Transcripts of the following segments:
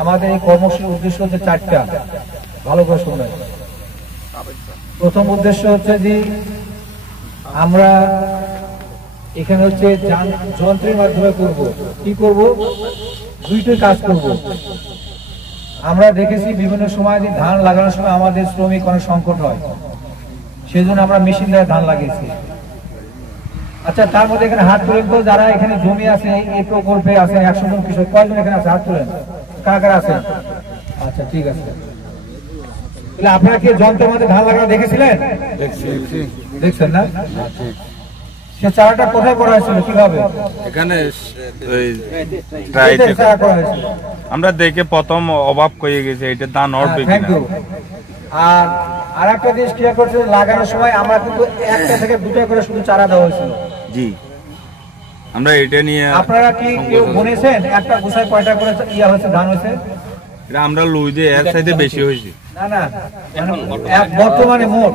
আমাদের এই কর্মসূচির উদ্দেশ্য হচ্ছে চারটা, ভালো করে শুনবেন। প্রথম উদ্দেশ্য হচ্ছে যে আমরা এখানে হচ্ছে যন্ত্রের মাধ্যমে করব। কি করব? দুইটাই কাজ করব। আমরা দেখেছি বিভিন্ন সময় ধান লাগানোর সময় আমাদের শ্রমিক অনেক সংকট হয়, সেই জন্য আমরা মেশিন দিয়ে ধান লাগিয়েছি। আচ্ছা, তার মধ্যে এখানে হাত তুলেন তো যারা এখানে জমি আছে, এই প্রকল্পে আছে 100 জন কৃষক, কয়জন এখানে আছে? হাত তুলেন, কারা কারা আছে? আচ্ছা, ঠিক আছে। তাহলে আপনারা কি যন্ত্রের মধ্যে ধান লাগানো দেখেছিলেন? দেখছেন না? সে চারাটা কোথায় করা হয়েছিল, কিভাবে? এখানে আমরা দেখে প্রথম অভাব হয়ে গেছে, এটা ধান হবে কিনা। আর আরেকটা জিনিস ক্লিয়ার করছে, লাগানোর সময় আমরা কিন্তু একটা থেকে দুটো করে শুধু চারা দেওয়া হয়েছিল। জি, আমরা এটা নিয়ে। আপনারা কি কেউ গুনেছেন একটা গোছায় কয়টা করে ইয়া হয়েছে, ধান হয়েছে? এটা আমরা লুই দিয়ে এর সাইডে বেশি হয়েছে। না না, বর্তমানে মোট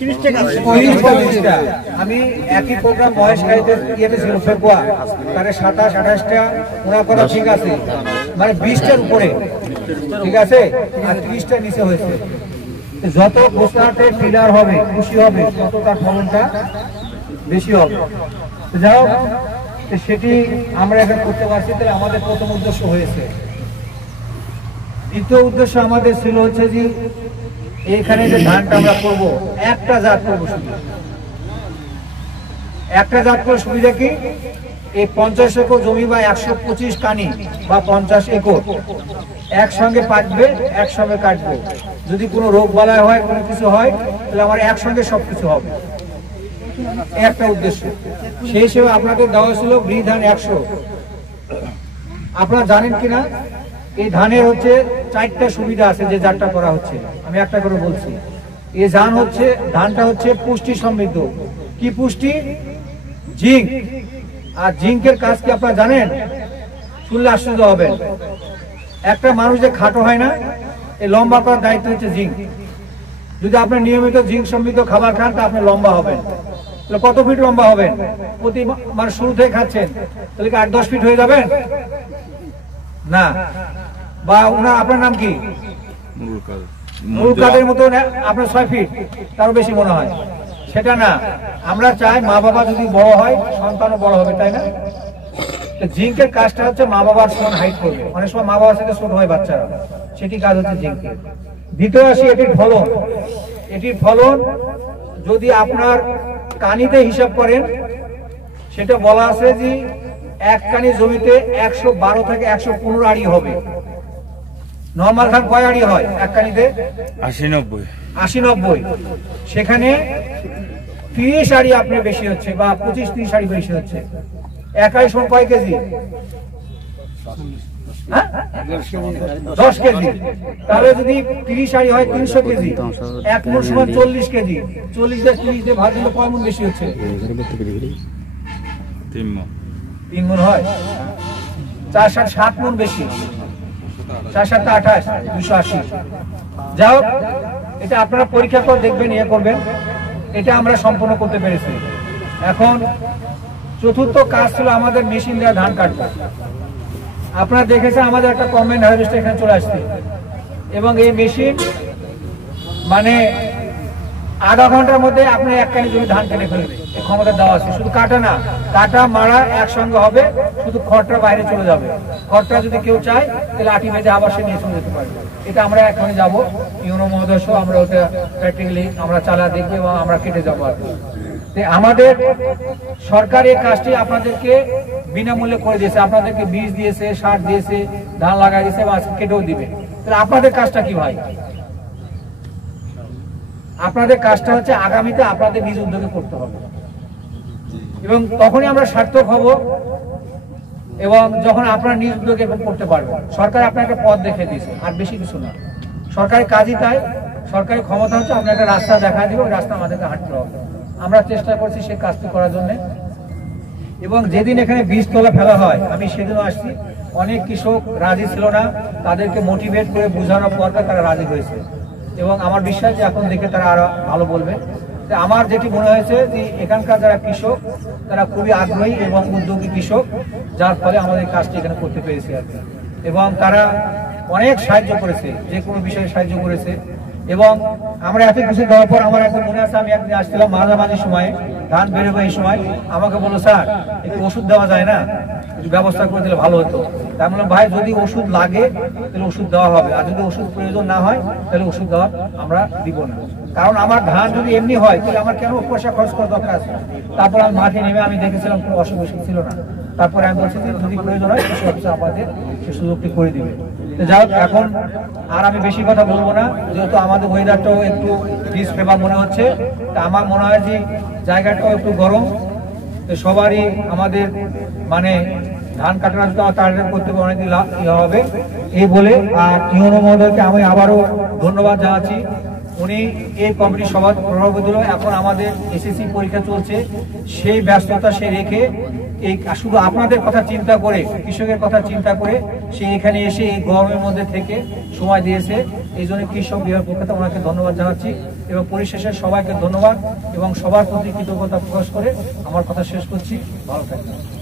30টা। আমি একই প্রোগ্রাম মহেশখালীতে ইয়েতে ছিল, ফেকুয়া তারে 27, 28টা ওনার কথা ঠিক আছে, মানে 20টার উপরে, ঠিক আছে, আর 30টা নিচে হয়েছে। যত গোছাতে ফিলার হবে, খুশি হবে, তত তার ফলনটা বেশি হবে। যাই হোক, সেটি আমরা এখন করতে পারছি, তাহলে আমাদের প্রথম উদ্দেশ্য হয়েছে। দ্বিতীয় উদ্দেশ্য আমাদের ছিল হচ্ছে যে এইখানে যে ধানটা আমরা করবো, একটা জাত করবো, শুধু একটা জাত করে সুবিধা কি? এই 50 একর জমি বা 125 কানি বা 50 একর একসঙ্গে পাকবে, একসঙ্গে কাটবো। যদি কোনো রোগ বালাই হয়, কোনো কিছু হয়, তাহলে আমার একসঙ্গে সবকিছু হবে। একটা উদ্দেশ্য। সেই হিসেবে আপনাদের দেওয়া ছিল ব্রি ধান 100। আপনারা জানেন কিনা এই ধানের হচ্ছে 4টা সুবিধা আছে, যে জাতটা করা হচ্ছে আমি একটা করে বলছি। এই ধানটা হচ্ছে পুষ্টি সমৃদ্ধ। কি পুষ্টি? জিঙ্ক। আর জিঙ্কের কাজ কি আপনারা জানেন? শুনলে আশ্চর্য হবেন। একটা মানুষ যে খাটো হয় না, এই লম্বা করার দায়িত্ব হচ্ছে জিঙ্ক। যদি আপনি নিয়মিত জিঙ্ক সমৃদ্ধ খাবার খান, তা আপনি লম্বা হবেন। তাহলে কত ফিট লম্বা হবেন? প্রতি মানে শুরু থেকে খাচ্ছেন, তাহলে কি 8-10 ফিট হয়ে যাবেন না? বা আপনার নাম কি? মুরুকাদের মতো আপনার 6 ফিট, তারও বেশি মনে হয়। সেটা না, আমরা চাই মা বাবা যদি বড় হয়, সন্তানও বড় হবে, তাই না? জিঙ্কের কাজটা হচ্ছে মা বাবার সমান হাইট করবে। অনেক সময় মা বাবার সাথে ছোট হয় বাচ্চারা, সেটি কাজ হচ্ছে জিঙ্কের। দ্বিতীয় আসি এটির ফলন। এটির ফলন যদি আপনার কানিতে হিসাব করেন, সেটা বলা আছে যে এক কানি জমিতে 112 থেকে 115 আড়ি হবে। নরমাল ধান কয় আড়ি হয় এক কানিতে? 80-90। সেখানে 30 আড়ি আপনি বেশি হচ্ছে, বা 25-30 আড়ি বেশি হচ্ছে। একাই সমান কয় কেজি? 10 কেজি। তাহলে যদি 30 আড়ি হয় 300 কেজি, 1 মণ সমান 40 কেজি। 40 দিয়ে 30 দিয়ে ভাগ দিলে কয় মণ বেশি হচ্ছে? 3 মণ হয়। 4-7 মণ বেশি। 4-7 28, 280। যাই হোক, এটা আপনারা পরীক্ষা করে দেখবেন, ইয়ে করবেন। এটা আমরা সম্পন্ন করতে পেরেছি। এখন চতুর্থ কাজ ছিল আমাদের মেশিন দেওয়া ধান কাটবে। আপনারা দেখেছেন আমাদের একটা কম্বাইন্ড হারভেস্টার এখানে চলে আসছে, এবং এই মেশিন মানে আধা ঘন্টার মধ্যে আপনি এক কানি জমি ধান কেটে ফেলবে, এই ক্ষমতা দেওয়া আছে। শুধু কাটা না, কাটা মারা একসঙ্গে হবে, শুধু খড়টা বাইরে চলে যাবে। খড়টা যদি কেউ চায়, তাহলে আটি ভেজে আবার সে নিয়ে চলে যেতে পারবে। এটা আমরা এখনই যাবো, ইউনো মহোদয় সহ আমরা ওটা প্র্যাকটিক্যালি আমরা চালা দেখবো এবং আমরা কেটে যাবো। আর আমাদের সরকার এই কাজটি আপনাদেরকে বিনামূল্যে করে দিয়েছে। আপনাদেরকে বীজ দিয়েছে, সার দিয়েছে, ধান লাগাই দিয়েছে, এবং কেটেও দিবে। তাহলে আপনাদের কাজটা কি ভাই? আপনাদের কাজটা হচ্ছে আগামীতে আপনাদের নিজ উদ্যোগে করতে হবে, এবং তখনই আমরা সার্থক হব, এবং যখন আপনারা নিজ উদ্যোগে করতে পারবেন। সরকার আপনাকে পথ দেখে দিয়েছে, আর বেশি কিছু না। সরকারি কাজই তাই। সরকারি ক্ষমতা হচ্ছে আপনাকে রাস্তা দেখা দিবে, ওই রাস্তা আমাদেরকে হাঁটতে হবে। আমরা চেষ্টা করছি সেই কাজটি করার জন্য। এবং যেদিন এখানে বীজ তোলা ফেলা হয়, আমি সেদিনও আসছি, অনেক কৃষক রাজি ছিল না, তাদেরকে মোটিভেট করে বোঝানোর পর তারা রাজি হয়েছে, এবং আমার বিশ্বাস যে এখন দেখে তারা আরো ভালো বলবে। আমার যেটি মনে হয়েছে যে এখানকার যারা কৃষক তারা খুবই আগ্রহী এবং উদ্যোগী কৃষক, যার ফলে আমাদের কাজটি এখানে করতে পেরেছি আর কি। এবং তারা অনেক সাহায্য করেছে, যে কোনো বিষয়ে সাহায্য করেছে। এবং আমরা এত কিছু দেওয়ার পর আমার এখন মনে আছে, আমি একদিন আসছিলাম মাঝামাঝি সময়ে, ধান বেরোবে এই সময়, আমাকে বললো স্যার একটু ওষুধ দেওয়া যায় না, একটু ব্যবস্থা করে দিলে ভালো হতো। তাই বললাম ভাই যদি ওষুধ লাগে তাহলে ওষুধ দেওয়া হবে, আর যদি ওষুধ প্রয়োজন না হয় তাহলে ওষুধ দেওয়া আমরা দিব না। কারণ আমার ধান যদি এমনি হয় তাহলে আমার কেন পয়সা খরচ করার দরকার আছে। তারপর আমি মাঠে নেমে আমি দেখেছিলাম কোনো অসুখ ছিল না। তারপরে আমি বলছি যে যদি প্রয়োজন হয় কৃষি অফিসে আমাদের সে সুযোগটি করে দিবে। যাই হোক, এখন আর আমি বেশি কথা বলবো না, যেহেতু আমাদের ওয়েদারটাও একটু ডিসফেভার মনে হচ্ছে। তা আমার মনে হয় যে জায়গাটাও একটু গরম, তো সবারই আমাদের মানে ধান কাটার তাড়াতাড়ি করতে অনেকদিন হবে এই বলে। আর ইউনো মহোদয়কে আমি আবারও ধন্যবাদ জানাচ্ছি। উনি এই কমিটির সভাপতি দিল। এখন আমাদের এসএসসি পরীক্ষা চলছে, সেই ব্যস্ততা সে রেখে এই শুধু আপনাদের কথা চিন্তা করে, কৃষকের কথা চিন্তা করে সে এখানে এসে এই গরমের মধ্যে থেকে সময় দিয়েছে। এই জন্য কৃষক বিভাগের পক্ষ থেকে ওনাকে ধন্যবাদ জানাচ্ছি এবং পরিশেষে সবাইকে ধন্যবাদ এবং সবার প্রতি কৃতজ্ঞতা প্রকাশ করে আমার কথা শেষ করছি। ভালো থাকবেন।